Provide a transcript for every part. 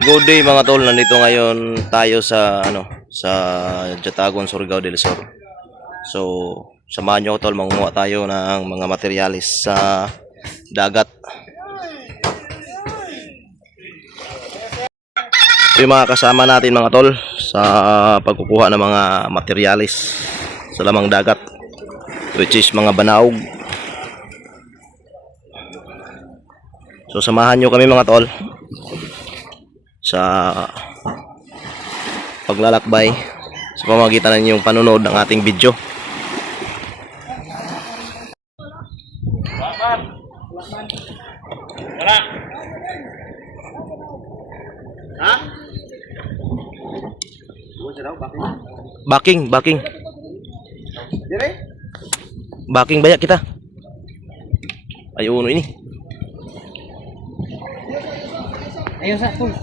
Good day mga tol, nandito ngayon tayo sa sa Jatagon, Surigao del Sur. So, samahan niyo tol, mangunguha tayo ng mga materialis sa dagat. Ito yung mga kasama natin mga tol sa pagkukuha ng mga materialis sa lamang dagat, which is mga banaog. So, samahan niyo kami mga tol sa paglalakbay sa pamamagitan ng yung panonood ng ating video. Wala. Ha? Backing. Dire? Backing banyak kita. Ayo ini. Ayo sa tul.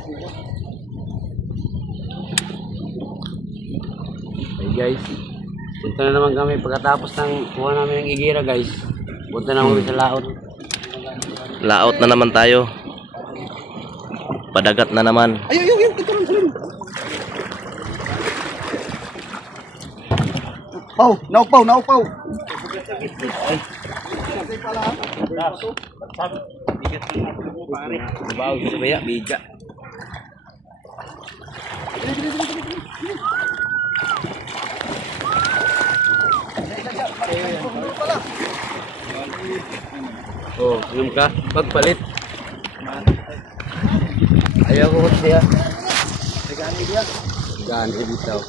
Hey guys, punta na naman kami pagkatapos ng kuha namin ng igira guys. Punta na kami sa laot. Laot na naman tayo. Padagat na naman. Ayo, ito rin. Naupaw. Ay. Bawa sa baya, biga. Oh, belum kah? Pagpalit. Ayaw ko siya. Gani dia. Gani bitaw.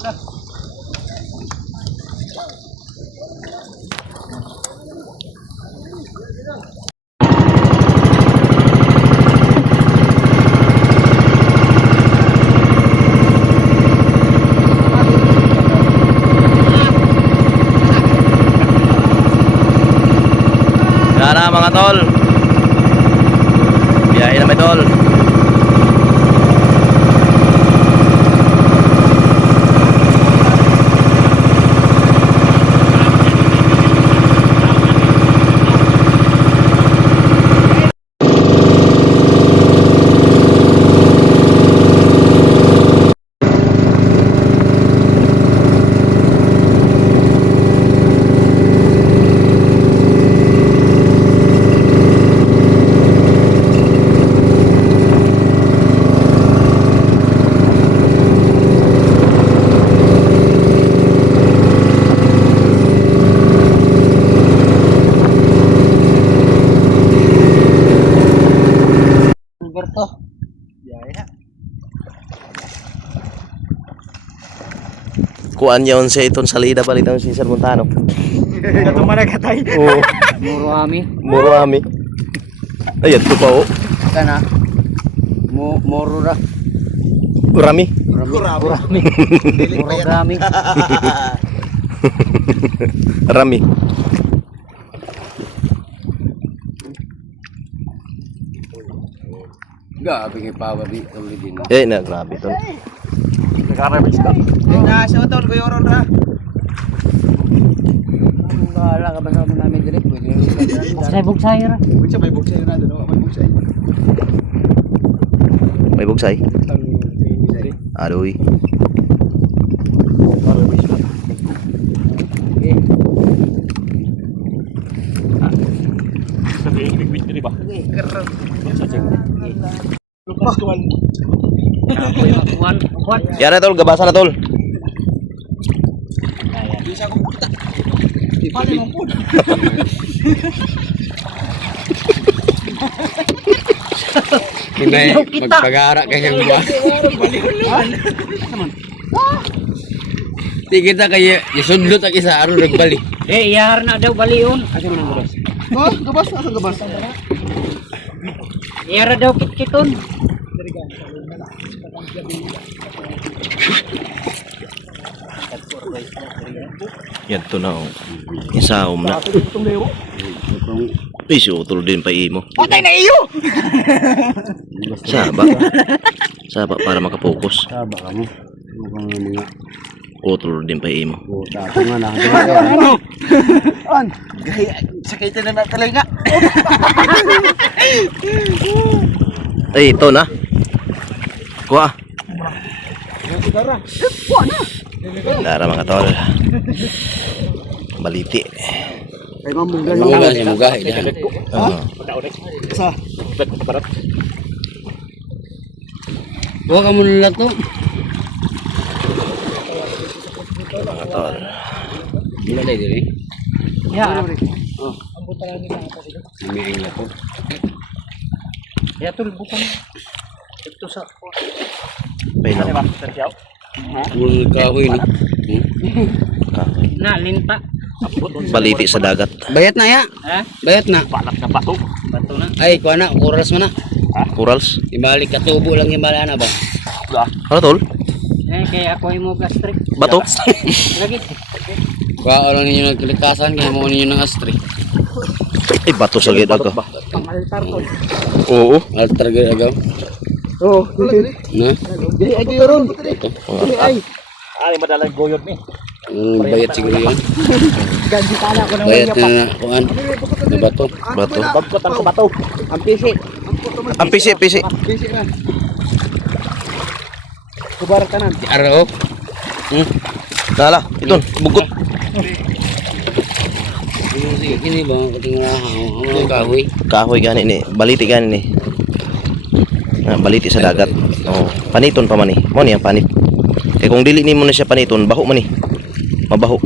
Sana mga tol. Biyahe na may tol. Alberto. Biaya. Kuan yun siya iton salida balitan si Sir Montano. Katong managkatay. Oo. Muro ami. Muro ami. Ayat ko pa oh. Kana. Moro ra. Rami. Rami. Muro rami. Rami. Gabi kay power di tuloy din. Na grabe tol. Nakarabis ka. Na sa tol ko yoron ra. Bahala ka ba sa namin dire? Sa bugsay ra. May bugsay na doon, may bugsay. May bugsay. Adoy. Sabi yung big diri ba? Lupas kuan. Kuan. Yan na tol, gabasa na tol. Bisa ko puta. Di pa mo pud. Kinay magpagara kay ang buwan. Balihon. Di kita kay isudlot ang isa aron nagbali. Iyar na daw balion. Asa man ang gabas? Oh, gabas asa gabas? Iyar daw kitkiton. Yan to na oh. Isaom na. Ay, si utol din pa imo. Patay na iyo. Saba para makapokus. Saba ka mo. Mga Utol din pa imo. Dato nga na. On. Gaya sakitan na talaga. Ay, ito na. Kuha. Dara mga tol. Baliti. Muga siya, muga. Huwag ka muna lang to. Mga tol. Mula na din eh. Ya. Namiring na to. Ya tol bukan. Ito sa Pailaw. Mula kahoy ni. na linta. Baliti sa dagat. Bayat na ya. Ha? Bayat na. Bato na. Ay, kuha na. Kuras mo na. Corals. Ibalik ka tubo lang yung bala na ba? Ano tol? Kaya ako mo gastric. Bato? Lagi. Kuha lang ninyo nagkalikasan kaya mo ninyo ng astri. Ay, bato sa gitag ko. Pangaltar tol. Oo. Altar gaya agaw. Oh, Na? dili ay goyon. Ito. Ay. Ay madalang goyon mi. Bayat siguro yun. Ganti tala ko nang Bayat na kuhan. Na bato. Bato. Bagkot ang bato. Ang pisi. Ang pisi, pisi. Pisi na. Kubar kanan. Araw. Nala, iton, bugot. Sige, kini ba? Kating ang kahoy. Kahoy gani ni, baliti gani ni. Baliti sa dagat. Oh, paniton pa man ni. Mo ni ang panit. Kaya kung dili nimo na siya paniton, baho man ni. Mabaho.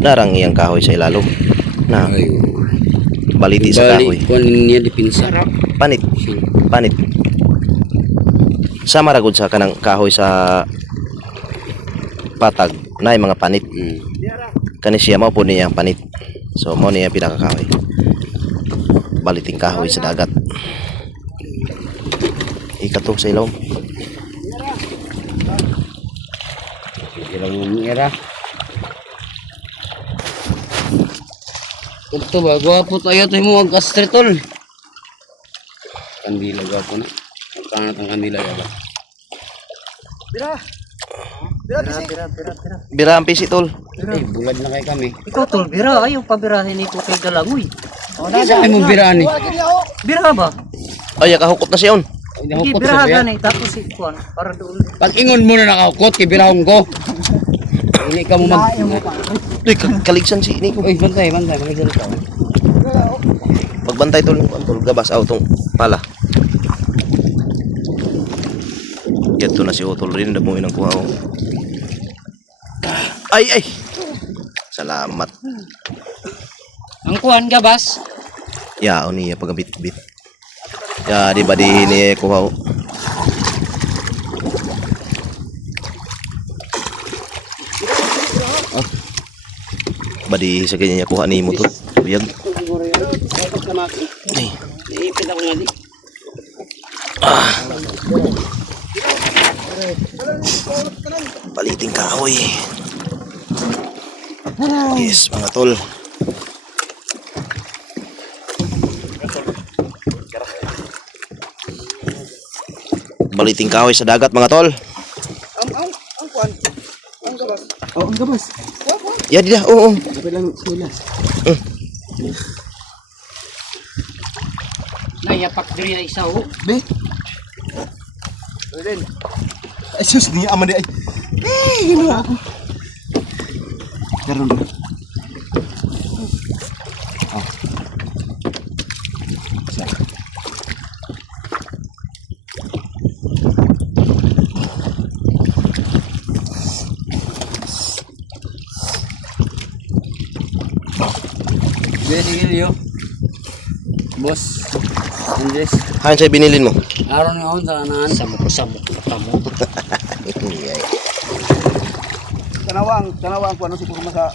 Narang iyang kahoy sa ilalo. Na Ay. baliti sa kahoy. Kuhan niya dipinsa. Panit, panit. Sama ra gud sa kanang kahoy sa patag na mga panit. Kani siya mao po niya ang panit. So mo niya pinakakahoy. Baliting kahoy sa dagat. Ikato sa ilawom. Ilang era. Ito ba? Gwapo tayo tayo mo ang kastritol. Kandila gwapo na. Ang kanat ang kandila ba? Bira ang pisi tol. Ay, bulad na kay kami. Ikaw tol bira ayaw pabirahin ni ko kay galangoy. Hindi sa akin mong biraan eh. Bira ba? Ay, kahukot na siya on. Hindi bira gani tapos si kuan para doon. Pag ingon mo na nakahukot, kay birahong ko. Hindi ka mo mag... Uy, kaligsan si ini ko. Uy, bantay, bantay. Magsalita ka. Magbantay tol, tol gabas aw tong pala. Yato na si Otol rin, damuin ang kuha. Ay, ay. Salamat. Ang kuan gabas. Ya, niya pagabit-bit. Ya, di ba di ni kuha. Badi sa kanya niya kuha ni mo to. Biyag. Ay. Iipit ako nga di. Baliting kahoy. Yes, mga tol. Baliting kahoy sa dagat, mga tol. Oh, ang gabas. Ya, di dah. Oo. Dapat lang sulas. Na yapak diri na isa ho. Be. Eden. Ay sus ni aman di ay. Gino ako. Karon. Oh. Sige, yo. Boss. Andres. Han saya binilin mo. Araw ni on sa kanan. Samok kamo. Tanawang ko ano si kurma sa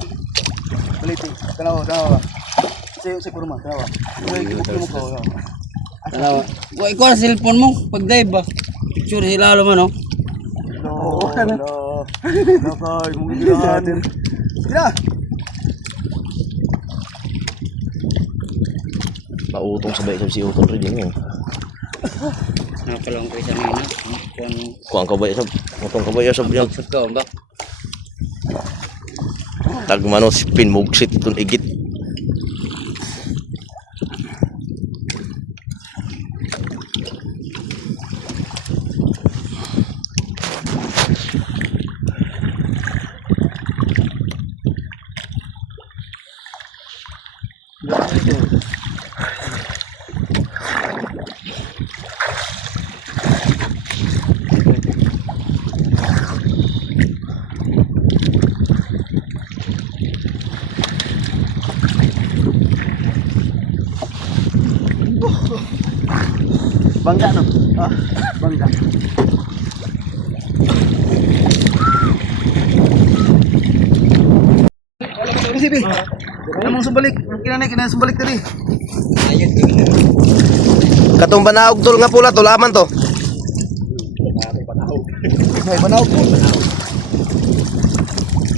baliti. Tanawa. Si kurma, tanawa. Mo ko. Alawa. Wa ikaw ang cellphone mo pag dive ba. Picture sila lalo man oh. Oo. Nakay mo gilahan. Sila. Pautong sabay sa si Otol rin din. Nakalong ko isa na. Kuang kabay sa utong kabay sa biyag. Sa ka ba? Tagmano spin mugsit tun igit. Bangga no? Ah, bangga. Sige, Bi. Namang sumbalik. Kinanay sumbalik tadi. Katong banaog tol nga pula tol aman to. May banaog po.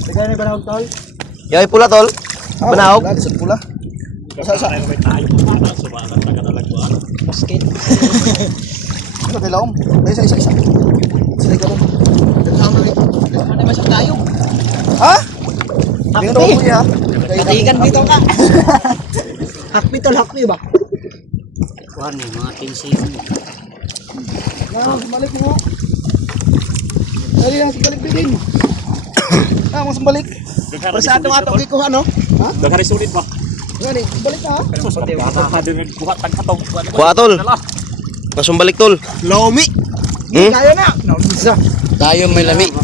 Sige, may banaog tol. Yay pula tol. Banaog. Wala, lisod pula. Sa. Basket. Ano kay laom? Isa. Sige ko. Kasama ni. Ano ba sa tayo? Ha? Tingnan mo ya. Patikan dito ka. Hakpi tol, hakpi ba? Kuhan ni mga 15. Balik mo. Dali lang, balik din. Mas balik. Para sa atong ikuha, no? Ha? Daghan sulit ba? Gani, balik na. Kuha tol. Masumbalik tol. Lomi. Hmm? Kaya na. Isa. Tayo may lami.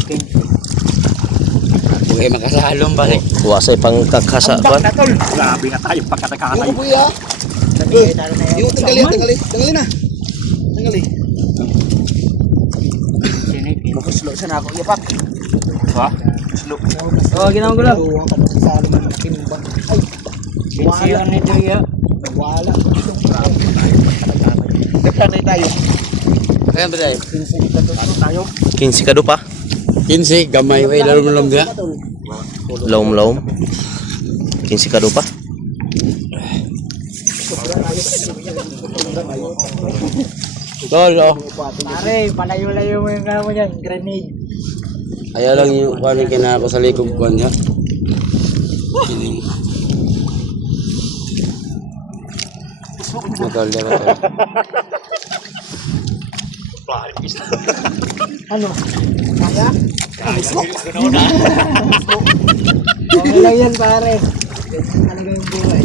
Buhay makasalong balik. Wasay pang kakasa kuan. Grabe na tayo pagkatakahan. Yung kuya. Yung tanggali na. Tanggali. Makuslo sa nako. Iyapak. Ha? Kuslo. Oh, ginawa ko lang. Ang kapasalo man timbang. Ay. Pinsiyon nito ya. Wala. Nagtanay tayo. Kaya ba tayo? Tayo. 15 kado pa. 15 gamay way lalom dia. Laom. 15 kado pa. Tol, oh. Pare, palayo-layo mo yung mo yan. Grenade. Ayaw lang yung kuhan yung kinako sa likod kuhan niya. Matol, dia matol. Ano? Kaya? Okay lang yan, pare. Ano yung buhay?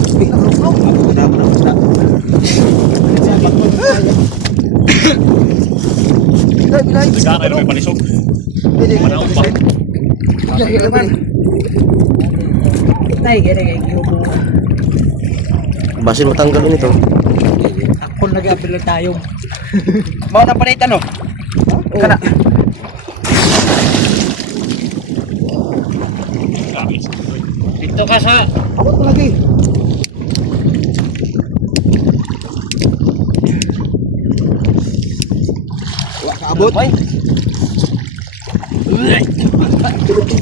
Bilay. Daghan ay may palisog. Manaog pa. Tay, gini kay grupo. Basin matanggalin ito. Ako nag-apil tayo. Mau na palit ano? Kana. Dito ka sa Abot mo lagi. Wala ka abot.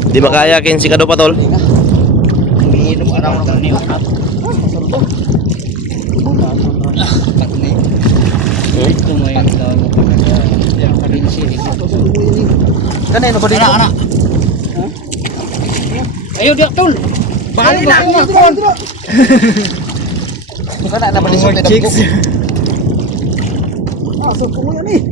Di makaya 15 kado pa tol. umiinom araw ng ni urat. Ito mo yung tawag ko na yung karinsi dito. Kanay no ba dito? Ana. Ayo dia tol. Bali na ako kon. Kana na ba dito dito? Ah, so ko yan eh.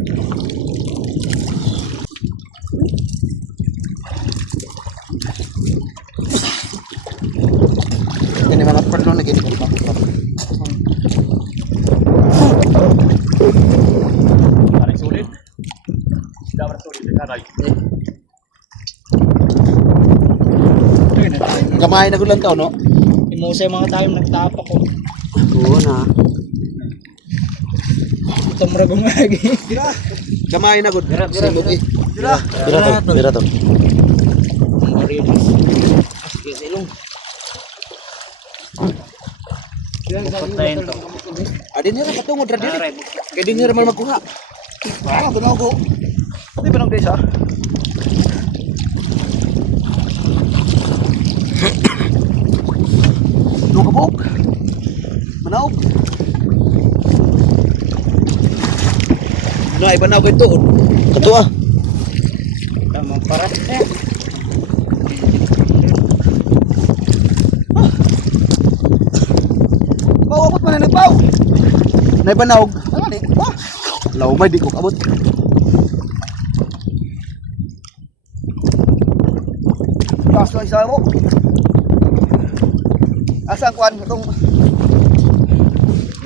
Ini mana perlu lagi di bawah. Paling sulit. Dapat sulit daghan. Gamay na gulang ka no? Imusay mga tayo nagtapa ko. Oo na. Ito maragong lagi. Dira. Gamay na gud. Dira. Dira. Pira tol. Marilis. Sige silong. Patayin to. Adin nira patungod ra diri. Kay din nira man magkuha. Ah, tunaw ko. Di ba nang desa? Nukabok. Manaog. Ano ay banaw kay tuod? Kato ah. Tamang parat. Abot man ni pau. Nay banaog. Ano ni? Ah. Law may di ko abot. Kaso isa mo. Asa kuan itong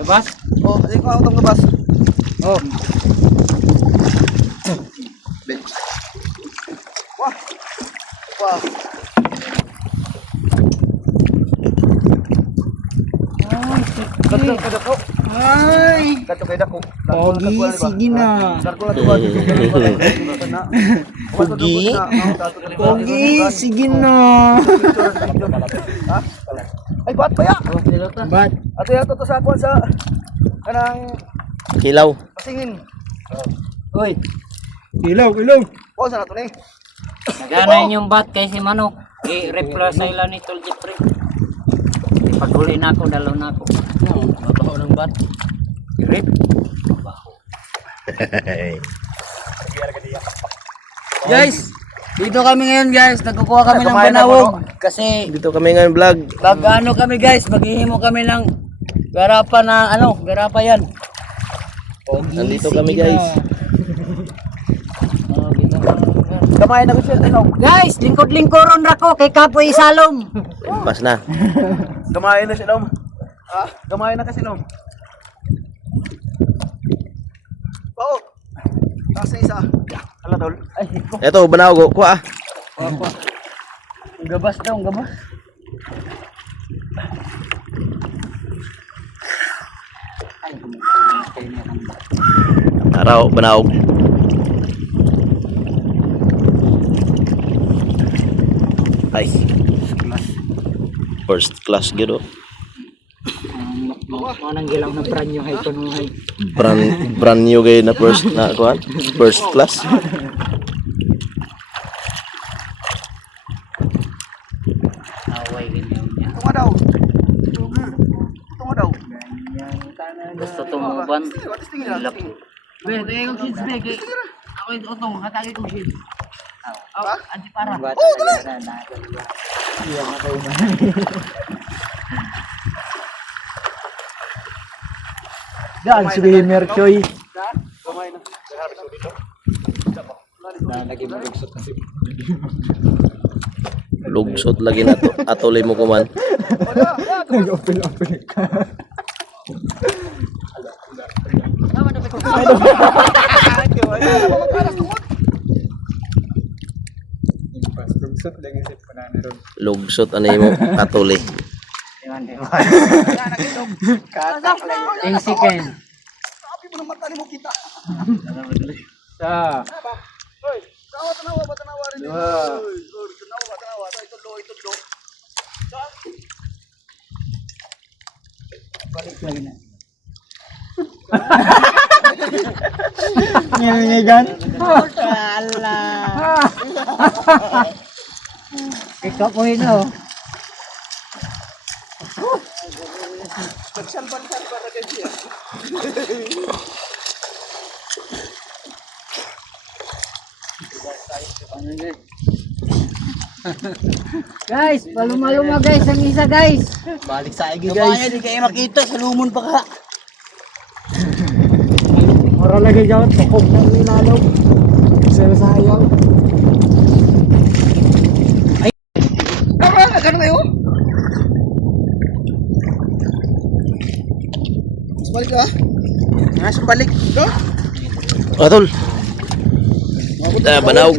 Labas. oh, ay ko itong labas. Oh. Wah. Wah. Betul. Ay. Kato kay dako. Pogi, sige na. Pogi. Pogi, sige na. Ay, bat pa ya. Bat. Ato yato to sa kuan sa kanang Kilaw. pasingin. Uy. Ilaw, ilaw. O sa nato ni. Nagana yung bat kay si Manok. I-replace sa ilan ni Tol Jeffrey. Paghuli na ako, dalaw na ako. Mabaho ng bat. I-rip. Guys, dito kami ngayon guys. Nagkukuha kami ng banawog. Kasi Dito kami ngayon vlog. mag-ano kami guys. Maghihimo kami ng garapa na ano. Garapa yan. Pogi, Nandito sige kami, na. guys. Oh, dito kami. Kamay na ko siya tinaw. Guys, lingkod-lingkoron ra ko kay Kapoy Salom. Pas na. Kamay na siya nom. Ha? Kamay na kasi nom. Oo. Taas na isa. Ala tol. Ay, Ito, banaw ko. Kuha. ang gabas daw, ang gabas. Araw, banaw. Ay. First class gid oh. Manang gilaw na pranyo hay kunuhay. Brand new gay na first na kuan. First class. Away ganyan niya. Tunga daw. Tunga daw. Gusto tumuban. Ilap. Be, kaya kong shits be, kay ako yung utong, hatagi kong shits. Oh, anti para. Oh, dali. Dan, swimmer choy. Kamay na. Lugsot lagi na to. Atuloy mo kuman. Lugsot anay mo atuloy. Easy Ken. Sabi mo naman tali mo kita. Sa. Hoy, tanawa ba tanawa rin. Hoy, tanawa. Ito lo. Balik lagi na. Nyanyigan. Ala. Ikaw po ino. Pagsalban-salban na kay siya. Guys, paluma-luma guys, ang isa guys. Balik sa igi guys. Di kayo makita, sa lumon pa ka. Mara lagi dyan, tukog ng linalaw. Isa na sayaw. Tara, nagano kayo? Balik ka. Nasa balik. Go. Atol. Banaw.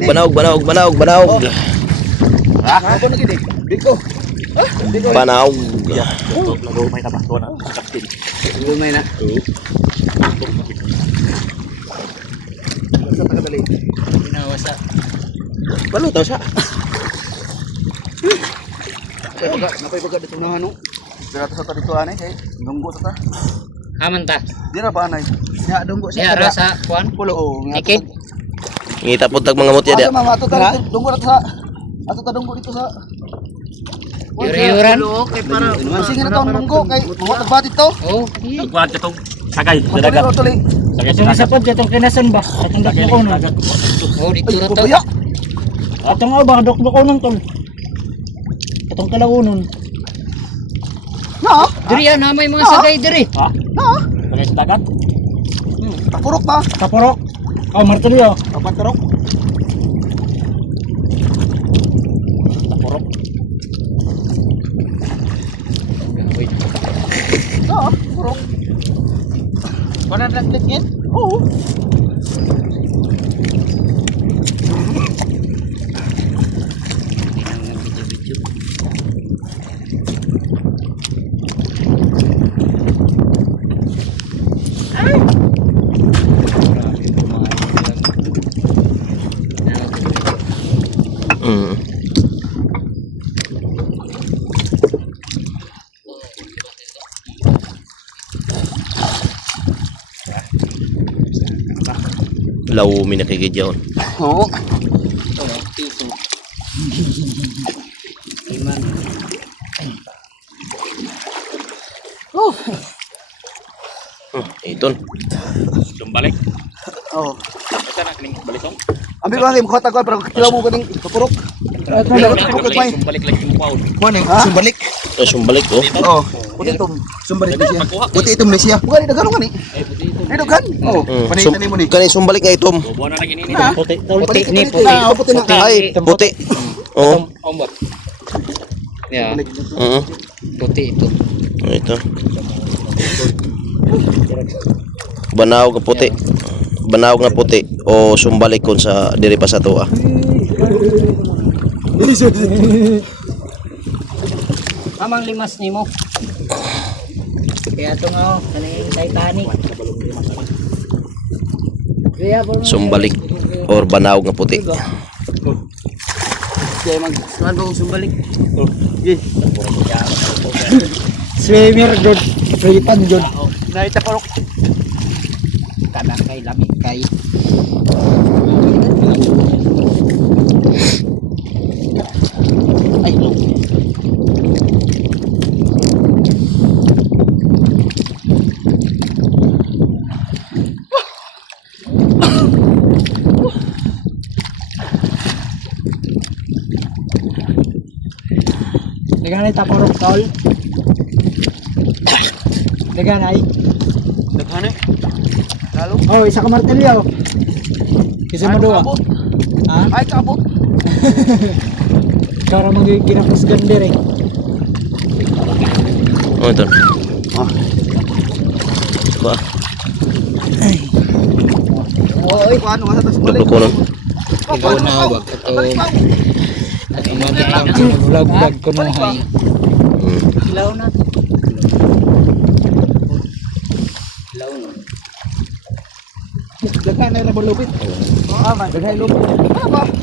Ako na gid. Biko. Banaw. Lumay na. Sa taga dali. Pinawasa. Balutaw siya. Napay baga dito na ano. Dira to sa ta dito anay kay dunggo ta. Haman ta. Dira ba anay? Ya dunggo Siya siya. rasa kuan. Pulo o. Tikid. Ngita pud tag mga mutya dia. Asa mama ato ta dunggo ra sa. Ato ta dunggo dito sa. Yuri-yuran. Okay, para. Sige na to dunggo kay mga tagbatit to. Oh, Kuan katong sagay sa Tuloy dagat. tuloy. Sagay sa Itong isa dagat. po, itong kinasan ba? Itong dakdoko nun. oh dito ra to. Kuya. Itong nga ba, dakdoko nun tol. Itong kalaunon. Na, Diri yan, may mga sagay diri. Ha? na. Sagay sa dagat. Tapurok ba? Kapurok. Oh, martilyo. Papaturok. Tapurok. Na, tapurok. Wala lang ligit. Oo. hilaw minakikidyaon. Oo. Piso. Iman. Iton. Sumbalik. Oo. Asa na kining balitong? Ambil ba kayo mukha tagal pero kila mo kaning kapurok. Kapurok may. Sumbalik lagi mo paon. Kuan eh, sumbalik. Sumbalik oh. Oo. Puti itom. Sumbalik na siya. Puti itom na siya. Bukan ito gano'n ni. Ay dughan. Oo. Panitan mo ni. Kani sumbalik nga itom. Buwan na lagi nini. Puti Puti ni puti. Puti na. Ay, puti. Oh. Ombot. Ya, Puti ito. Ito. Banaw nga puti. Banaw nga puti o sumbalik kon sa diri pa sa tuwa. Amang limas nimo. Kaya ito nga, kaning Titanic. Sumbalik or banaw nga puti. Kaya mag-swan ko sumbalik. Swimmer jud. Fritan jud. Naita parok. Kada kay lami kay. Ay. Daganay taporok tol. Daganay. Daghane. Oh, isa ka martilyo. Kasi mo duwa. Ha? Ay kabot. Kara magigirapos gander eh. Oh, ito. Ba, Oy, kuan wala tas balik. dulo ko nun. Ikaw na wag ito. At imagitan Vlog ko na hay. ilaw na. Ilaw na. Daghan na bulupit. Ah, man, daghan lupit. Ano ba?